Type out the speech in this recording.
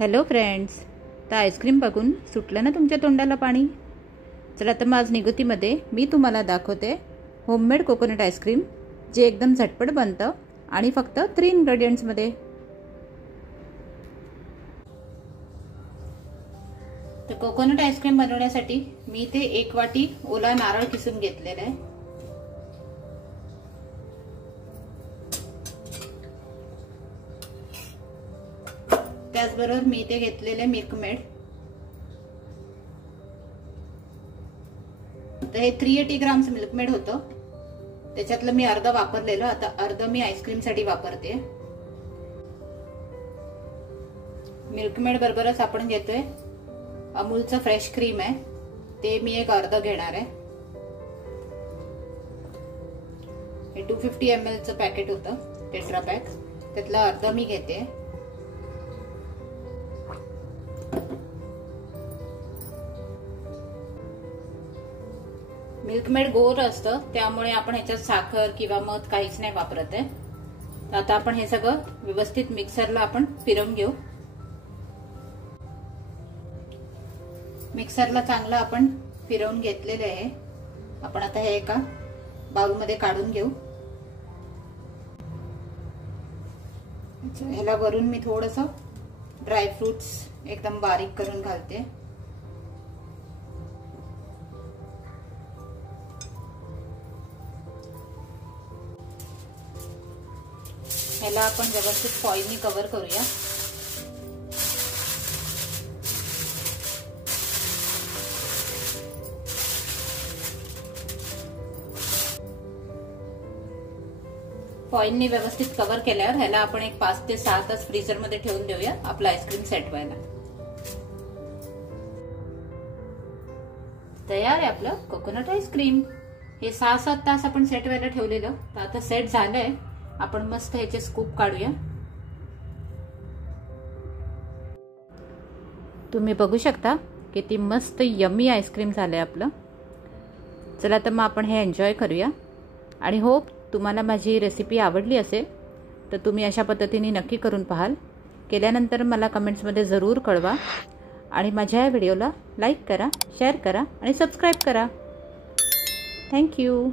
Hello friends, तर आईस्क्रीम बघून सुटलं ना तुमच्या तोंडाला पाणी? चला तर मग आज निगुतीमध्ये मी तुम्हाला दाखवते होममेड कोकोनट आईस्क्रीम, जे एकदम झटपट बनतं आणि फक्त 3 इंग्रेडियंट्समध्ये. तर कोकोनट आईस्क्रीम बनवण्यासाठी मी इथे 1 वाटी ओला नारळ किसून घेतलेला आहे. त्याचबरोबर मी इथे घेतलेले मिल्कमेड. तर हे 380 ग्राम्स मिल्कमेड होतं. त्याच्यातलं मी अर्ध वापरलेलं, आता अर्ध मी आईस्क्रीम साठी वापरते. मिल्कमेड बरोबरच आपण घेतोय अमूलचं फ्रेश क्रीम आहे, ते मी एक अर्ध घेणार आहे. हे 250 ml चं पॅकेट होतं टेट्रा पॅक, त्यातलं अर्ध मी घेते. मिल्कमेड गोड असतं, त्यामुळे आपण ह्याच्यात साखर किंवा मध काहीच नाही वापरत आहे. तर आता आपण हे सगळं व्यवस्थित मिक्सरला आपण फिरवून घेऊ. मिक्सरला चांगलं आपण फिरवून घेतलेले आहे. आपण आता हे एका बाउलमध्ये काढून घेऊ. ह्याला वरून मी थोडंसं ड्रायफ्रुट्स एकदम बारीक करून घालते. ह्याला आपण व्यवस्थित फॉइलनी कव्हर करूया. फॉइलनी व्यवस्थित कव्हर केल्यावर ह्याला आपण एक 5 ते 6 तास फ्रीजर मध्ये ठेवून देऊया आपलं आईस्क्रीम सेट व्हायला. तयार आहे आपलं कोकोनट आईस्क्रीम. हे 6-7 तास आपण सेट व्हायला ठेवलेलं, तर आता सेट झालंय. आपण मस्त ह्याचे स्कूप काढूया. तुम्ही बघू शकता किती मस्त यम्मी आईस्क्रीम झालंय आपलं. चला तर मग आपण हे एन्जॉय करूया. आणि होप तुम्हाला माझी रेसिपी आवडली असेल, तर तुम्ही अशा पद्धतीने नक्की करून पाहाल. केल्यानंतर मला कमेंट्समध्ये जरूर कळवा. आणि माझ्या या व्हिडिओला लाईक करा, शेअर करा आणि सबस्क्राईब करा. थँक्यू.